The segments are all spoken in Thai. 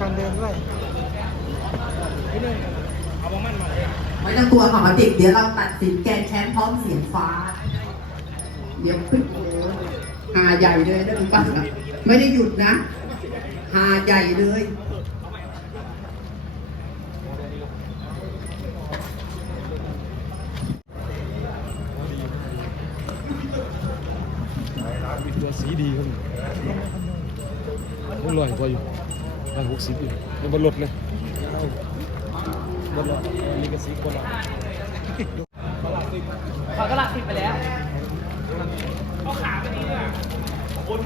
การเดินด้วยไม่ต้องกลัวค่ะมาติดเดี๋ยวเราตัดสินแกนแชมป์พร้อมเสียงฟ้า เดี๋ยวขึ้นเลยหาใหญ่เลยนะคุณป้าไม่ได้หยุดนะ หาใหญ่เลยตัวสีดีครับ หกร้อยกว่าอยู่ร้อยหกสิบอยู่ยังบนรถเลยบนรถมีกระสีคนละเขาก็หลักสิบไปแล้วเอาขาไปนี่เลยคน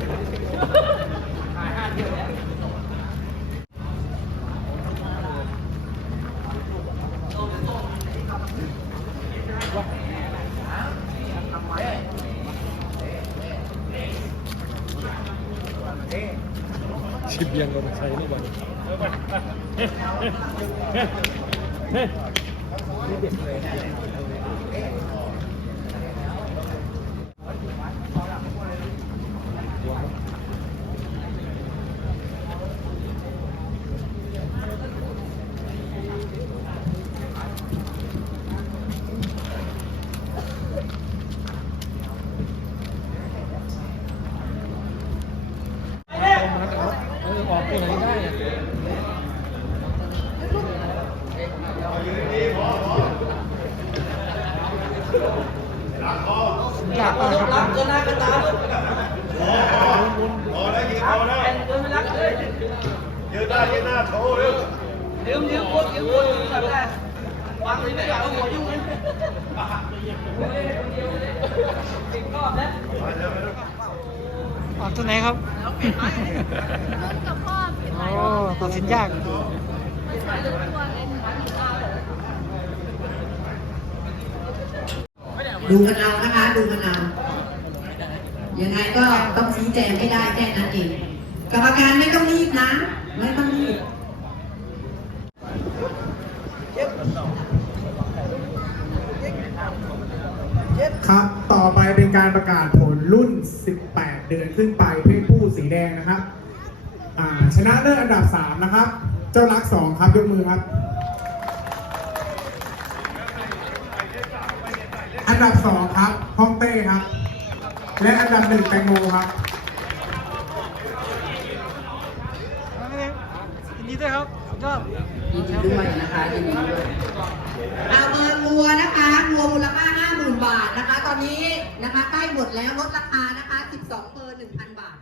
ชิบเบียงก็มาใช้นี่ก่อนเออออกไปไหน ได้อะอยากอะไรครับเกินหน้ากระตาพอแล้วยิงพอแล้วเกินไม่รักเลยยืนหน้ายืนหน้าโชว์เร็วยืมยืมคนยืมคนยืมแบบได้วางเลยไม่อยากเอาหัวยุ่งเลยติดรอบแล้วออกตัวไหนครับกับพ่อผิดไหมโอ้ ตัดสินยากผิดไหมทุกตัวเลยหนึ่งวันที่เก้าดูกันเอานะคะดูกันเอายังไงก็ต้องชี้แจงให้ได้แค่นั้นเองกรรมการไม่ต้องรีบนะ ไม่ต้องรีบครับ ต่อไปเป็นการประกาศผลรุ่น 18 เดือนขึ้นไปเพศผู้สีแดงนะครับ ชนะเลิศอันดับ 3 นะครับ เจ้ารัก 2 ครับ ยกมือครับ อันดับ 2 ครับฮ่องเต้ครับ และอันดับ 1 แตงโมครับยินดีด้วยครับยอดยินดีด้วยนะคะยินดีด้วยเอาเบอร์งัวนะคะงัวมูลค่า50,000 บาทนะคะ ตอนนี้นะคะใกล้หมดแล้วลดราคานะคะ 12เบอร์1,000 บาท